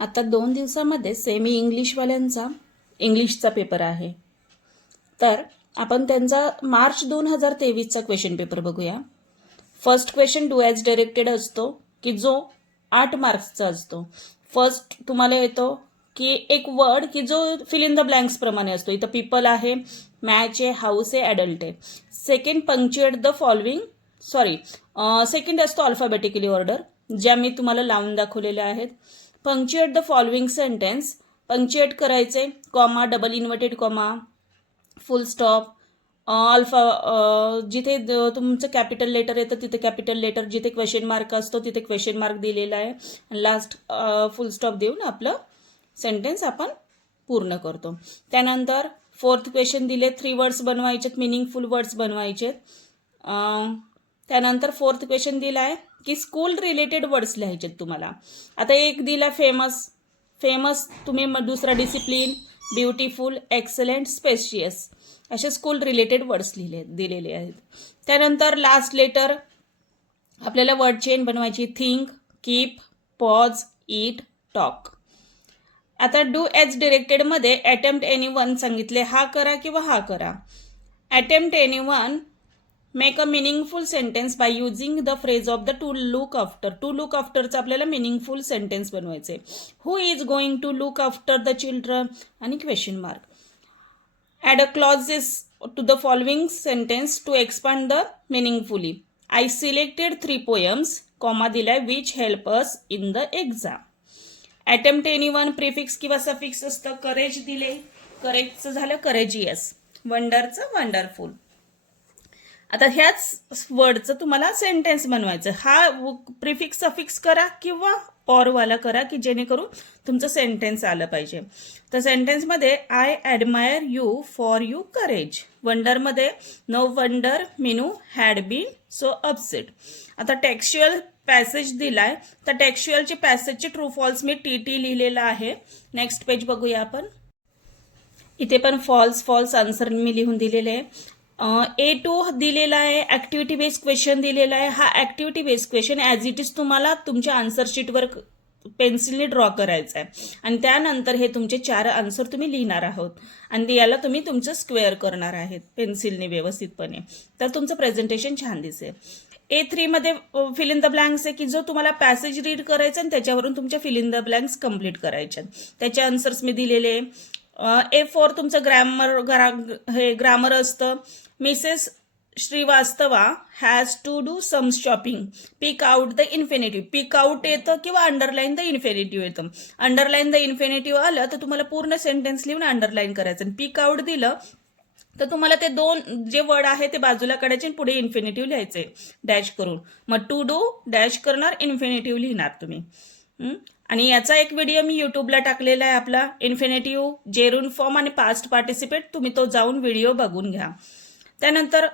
आता 2 दिवसामध्ये सेमी इंग्लिशवाल्यांचा इंग्लिशचा पेपर आहे. तर आपण त्यांचा मार्च 2023चा क्वेश्चन पेपर बघूया. First question do as directed असतो की जो 8 मार्क्सचा असतो. फर्स्ट तुम्हाला येतो की एक वर्ड की जो फिल इन द ब्लँक्स प्रमाणे असतो. इथं पीपल आहे, मॅच आहे, हाऊस आहे, ॲडल्ट आहे. Second punctuate the following second असतो अल्फाबेटिकली ऑर्डर, ज्या मी तुम्हाला लावून दाखवलेल्या आहेत. Punctuate the following sentence, punctuate करायचे, comma, double inverted comma, full stop, जिथे तुमचं कॅपिटल लेटर येतं तिथे कॅपिटल लेटर, जिथे क्वेश्चन मार्क असतो तिथे क्वेश्चन मार्क दिलेला आहे आणि लास्ट फुल स्टॉप देऊन आपलं सेंटेन्स आपण पूर्ण करतो. त्यानंतर फोर्थ क्वेश्चन दिले, 3 वर्ड्स बनवायचेत, मिनिंगफुल वर्ड्स बनवायचेत. त्यानंतर फोर्थ क्वेश्चन दिला आहे की स्कूल रिलेटेड वर्ड्स लिहायचेत तुम्हाला. आता एक दिला फेमस तुम्ही दुसरा डिसिप्लिन, ब्युटिफुल, एक्सलंट, स्पेशियस असे स्कूल रिलेटेड वर्ड्स दिलेले आहेत. त्यानंतर लास्ट लेटर आपल्याला वर्ड चेन बनवायची, think, keep, pause, eat, talk. आता डू ॲज डिरेक्टेडमध्ये अटेम्प्ट एनीवन सांगितले, हा करा किंवा हा करा. Attempt anyone make a meaningful sentence by using the phrase of the to look after. To look आफ्टरचं आपल्याला मिनिंगफुल सेंटेन्स बनवायचे. Who is going to look after the children आणि question mark. Add a clauses to the following sentence to expand the meaningfully. I selected 3 poems, comma दिलाय, which help us in the exam. Attempt anyone prefix किंवा suffix असतं. Courage दिले, करेजचं झालं courageous, वंडरचं wonderful. आता ह्याच वर्डचं तुम्हाला सेंटेन्स बनवायचं. हा प्रिफिक्स सफिक्स करा किंवा ऑरवाला करा की जेणेकरून तुमचं सेंटेन्स आलं पाहिजे. तर सेंटेन्समध्ये I admire you for you courage. वंडरमध्ये no wonder Meenu had been so upset. आता टेक्स्च्युअल पॅसेज दिलाय, तर टेक्स्च्युअलचे पॅसेजचे ट्रू फॉल्स मी टी लिहिलेला आहे. नेक्स्ट पेज बघूया आपण. इथे पण फॉल्स आन्सर मी लिहून दिलेले आहे. A2 दिलेला आहे, ॲक्टिव्हिटी बेस्ड क्वेश्चन दिलेला आहे. हा activity based question as it is तुम्हाला तुमच्या आन्सर शीटवर पेन्सिलने ड्रॉ करायचा आहे आणि त्यानंतर हे तुमचे 4 आन्सर तुम्ही लिहिणार आहोत आणि याला तुम्ही तुमचं स्क्वेअर करणार आहेत पेन्सिलने व्यवस्थितपणे, तर तुमचं प्रेझेंटेशन छान दिसेल. A3 मध्ये फिल इन द ब्लँक्स आहे की जो तुम्हाला पॅसेज रीड करायचा आणि त्याच्यावरून तुमच्या fill in the blanks complete करायच्या. त्याचे आन्सर्स मी दिलेले आहे. A4 तुमचं ग्रामर असतं. Mrs Shrivastava has to do some shopping. Pick out the infinitive. Pick out येतं किंवा अंडरलाईन द इन्फिनेटिव्ह येतं. अंडरलाईन द इन्फिनेटिव्ह आलं तर तुम्हाला पूर्ण सेंटेन्स लिहून अंडरलाईन करायचं आणि पिक आउट दिलं तर तुम्हाला ते 2 जे वर्ड आहे ते बाजूला काढायचे आणि पुढे इन्फिनेटिव्ह लिहायचे डॅश करून. मग टू डू डॅश करणार, इन्फिनेटिव्ह लिहिणार तुम्ही. आणि याचा एक व्हिडिओ मी युट्यूबला टाकलेला आहे आपला, इन्फिनेटिव्ह, जेरून फॉर्म आणि पास्ट पार्टिसिपेट. तुम्ही तो जाऊन व्हिडिओ बघून घ्या. त्यानंतर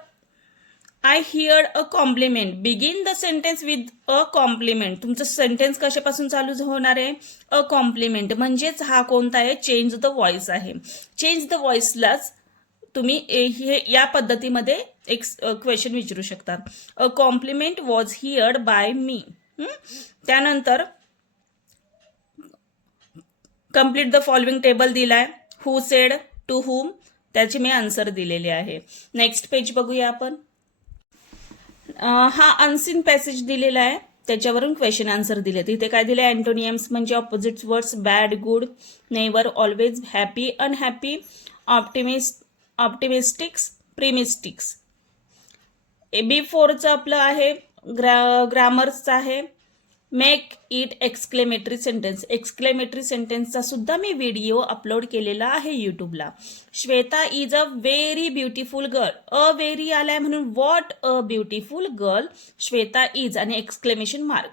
I heard a compliment. Begin the sentence with a compliment. तुमचं सेंटेन्स कशापासून चालू होणार आहे? A compliment. म्हणजेच हा कोणता आहे? चेंज द व्हॉइस आहे. चेंज द व्हॉइसलाच तुम्ही हे या पद्धतीमध्ये एक क्वेश्चन विचारू शकता. A compliment was heard by me. त्यानंतर कंप्लीट द फॉलोइंग टेबल दिलाय. हु सेड, टू हुम, त्याचे मी आन्सर दिलेले आहे. नेक्स्ट पेज बघूया आपण. हा अनसीन पॅसेज दिलेला आहे, त्याच्यावरून क्वेश्चन आन्सर दिले. इथे काय दिले? अँटोनियम्स म्हणजे opposite words, bad, good, never, always, happy, unhappy, optimistics, pessimistics. B4चं आपलं आहे ग्रामर्सचं आहे. Make it exclamatory sentence. Exclamatory सेंटेन्सचा सुद्धा मी व्हिडिओ अपलोड केलेला आहे यूट्यूबला. Shweta is a very beautiful girl. A very आलाय म्हणून what a beautiful girl Shweta is आणि एक्सक्लेमेशन मार्क.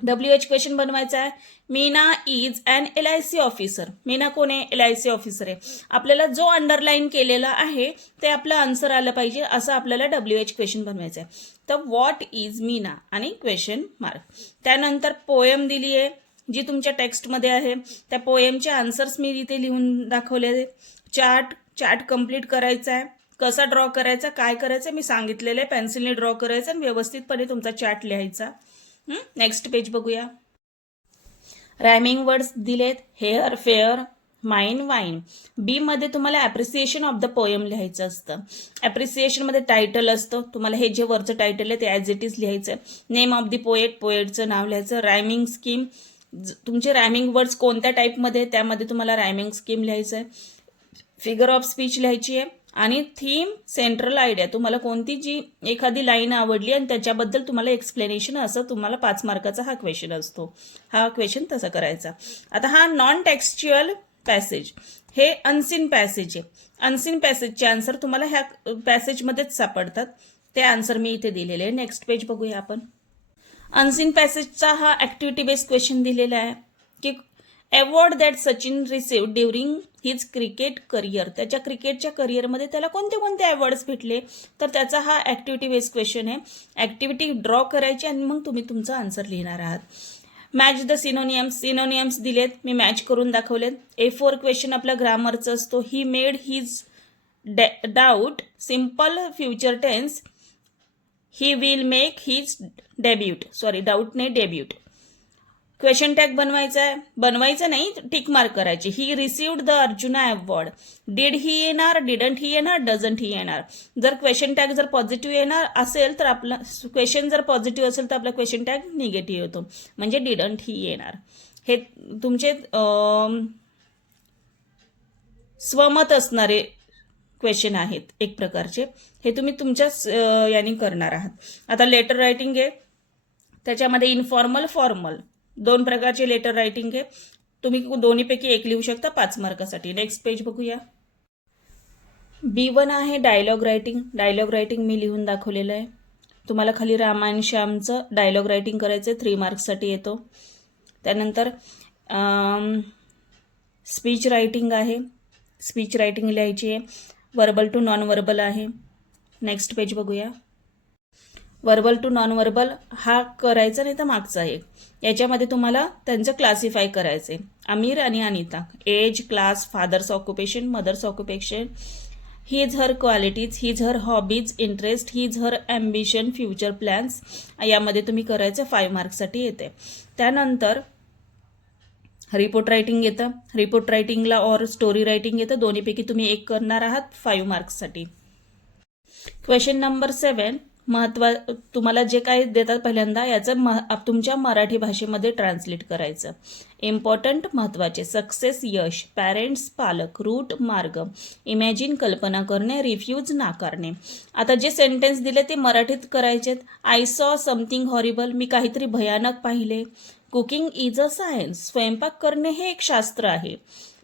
WH क्वेश्चन बनवायचा आहे. Meena is an LIC officer. Meena कोण आहे? LIC ऑफिसर आहे. आपल्याला जो अंडरलाईन केलेला आहे ते आपलं आन्सर आलं पाहिजे असं आपल्याला WH क्वेश्चन बनवायचं आहे. तर व्हॉट इज मीना आणि क्वेश्चन मार्क. त्यानंतर पोएम दिली आहे जी तुमच्या टेक्स्टमध्ये आहे. त्या पोएमचे आन्सर्स मी इथे लिहून दाखवले. चार्ट कंप्लीट करायचा आहे. कसा ड्रॉ करायचा, काय करायचं मी सांगितलेलं आहे. पेन्सिलने ड्रॉ करायचं आणि व्यवस्थितपणे तुमचा चार्ट लिहायचा. नेक्स्ट पेज बघूया. रायमिंग वर्ड्स दिलेत, हेअर, फेअर, माइन, वाईन. बी मध्ये तुम्हाला ॲप्रिसिएशन ऑफ द पोयम लिहायचं असतं. ॲप्रिसिएशनमध्ये टायटल असतं, तुम्हाला हे जे वरचं टायटल आहे ते ॲज इट इज लिहायचं. नेम ऑफ द पोएट, पोएटचं नाव लिहायचं. रायमिंग स्कीम, तुमचे रायमिंग वर्ड्स कोणत्या टाईपमध्ये त्यामध्ये तुम्हाला रायमिंग स्कीम लिहायचं आहे. फिगर ऑफ स्पीच लिहायची आहे. आणि थीम, सेंट्रल आयडिया, तुम्हाला कोणती जी एखादी लाईन आवडली आणि त्याच्याबद्दल तुम्हाला एक्सप्लेनेशन, असं तुम्हाला 5 मार्काचा हा क्वेश्चन असतो. हा क्वेश्चन तसा करायचा. आता हा नॉन टेक्स्च्युअल पॅसेज, हे अनसीन पॅसेज आहे. अनसीन पॅसेजचे आन्सर तुम्हाला ह्या पॅसेजमध्येच सापडतात. ते आन्सर मी इथे दिलेले आहे. नेक्स्ट पेज बघूया आपण. अनसीन पॅसेजचा हा ॲक्टिव्हिटी बेस्ड क्वेश्चन दिलेला आहे की award that Sachin received during his cricket career, त्याच्या क्रिकेटच्या करिअरमध्ये त्याला कोणते कोणते अवॉर्ड्स भेटले, तर त्याचा हा ॲक्टिव्हिटी बेस्ड क्वेश्चन आहे. ॲक्टिव्हिटी ड्रॉ करायची आणि मग तुम्ही तुमचा आन्सर लिहिणार आहात. मॅच द सिनोनियम्स, सिनोनियम्स दिलेत, मी मॅच करून दाखवलेत. A4 क्वेश्चन आपला ग्रामरचा असतो. He made his doubt simple future tense, he will make his debut, sorry doubt नाही डेब्यूट. क्वेश्चन टॅग बनवायचा आहे, बनवायचं नाही, टिक मार्क करायची. He received the Arjuna award, did he येणार, डिडंट ही येणार, डझंट ही येणार. जर क्वेश्चन टॅग जर पॉझिटिव्ह येणार असेल तर आपला क्वेश्चन जर पॉझिटिव्ह असेल तर आपला क्वेश्चन टॅग निगेटिव्ह येतो, म्हणजे डिडंट ही येणार. हे तुमचे स्वमत असणारे क्वेश्चन आहेत एक प्रकारचे, हे तुम्ही तुमच्याच याने करणार आहात. आता लेटर रायटिंग आहे, त्याच्यामध्ये इनफॉर्मल, फॉर्मल 2 प्रकारचे लेटर रायटिंग आहे. तुम्ही दोन्हीपैकी एक लिहू शकता 5 मार्कासाठी. नेक्स्ट पेज बघूया. B1 आहे डायलॉग रायटिंग. डायलॉग रायटिंग मी लिहून दाखवलेलं आहे. तुम्हाला खाली रामायण श्यामचं डायलॉग रायटिंग करायचं आहे, 3 मार्क्ससाठी येतो. त्यानंतर स्पीच रायटिंग आहे, स्पीच रायटिंग लिहायची आहे. वर्बल टू नॉन वर्बल आहे. नेक्स्ट पेज बघूया. वर्बल टू नॉन वर्बल हा करायचा नाही तर मागचा आहे. याच्यामध्ये तुम्हाला त्यांचं क्लासिफाय करायचं आहे. अमीर आणि Anita, age, class, father's occupation, mother's occupation, his her qualities, his her hobbies, interest, his her ambition, future plans. यामध्ये तुम्ही करायचं 5 मार्क्ससाठी येते. त्यानंतर रिपोर्ट रायटिंग येतं. रिपोर्ट रायटिंगला और स्टोरी रायटिंग येतं. दोन्हीपैकी तुम्ही एक करणार आहात 5 मार्क्ससाठी. क्वेश्चन नंबर 7, तुम्हाला जे काही देतात पहिल्यांदा याचं तुमच्या मराठी भाषेमध्ये ट्रान्सलेट करायचं. इम्पॉर्टंट, महत्त्वाचे, सक्सेस, यश, पॅरेंट्स, पालक, रूट, मार्ग, इमॅजिन, कल्पना करणे, रिफ्यूज, नाकारणे. आता जे सेंटेन्स दिले ते मराठीत करायचेत. आय सॉ समथिंग हॉरिबल, मी काहीतरी भयानक पाहिले. कुकिंग इज अ सायन्स, स्वयंपाक करणे हे एक शास्त्र आहे.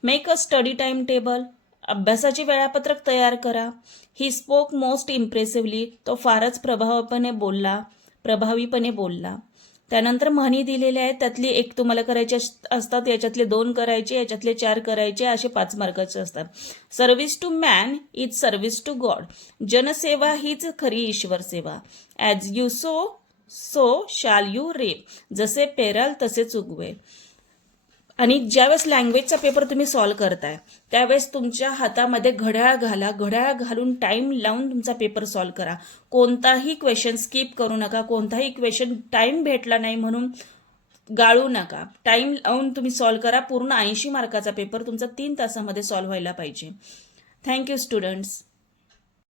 Make a study time table, अभ्यासाचे वेळापत्रक तयार करा. ही स्पोक मोस्ट इम्प्रेसिव्हली, तो फारच प्रभावीपणे बोलला. त्यानंतर म्हणी दिलेल्या आहेत, त्यातली एक तुम्हाला करायचे असतात, याच्यातले 2 करायचे, याच्यातले 4 करायचे, असे 5 मार्काचे असतात. Service to man is service to God, जनसेवा हीच खरी ईश्वर सेवा. As you sow shall you reap, जसे पेराल तसेच उगवे. आणि ज्यावेळेस लँग्वेजचा पेपर तुम्ही सॉल्व करताय त्यावेळेस तुमच्या हातामध्ये घड्याळ घाला, घड्याळ घालून टाईम लावून तुमचा पेपर सॉल्व करा. कोणताही क्वेश्चन स्किप करू नका, कोणताही क्वेश्चन टाईम भेटला नाही म्हणून गाळू नका. टाईम लावून तुम्ही सॉल्व करा. पूर्ण 80 मार्काचा पेपर तुमचा 3 तासामध्ये सॉल्व व्हायला पाहिजे. Thank you students.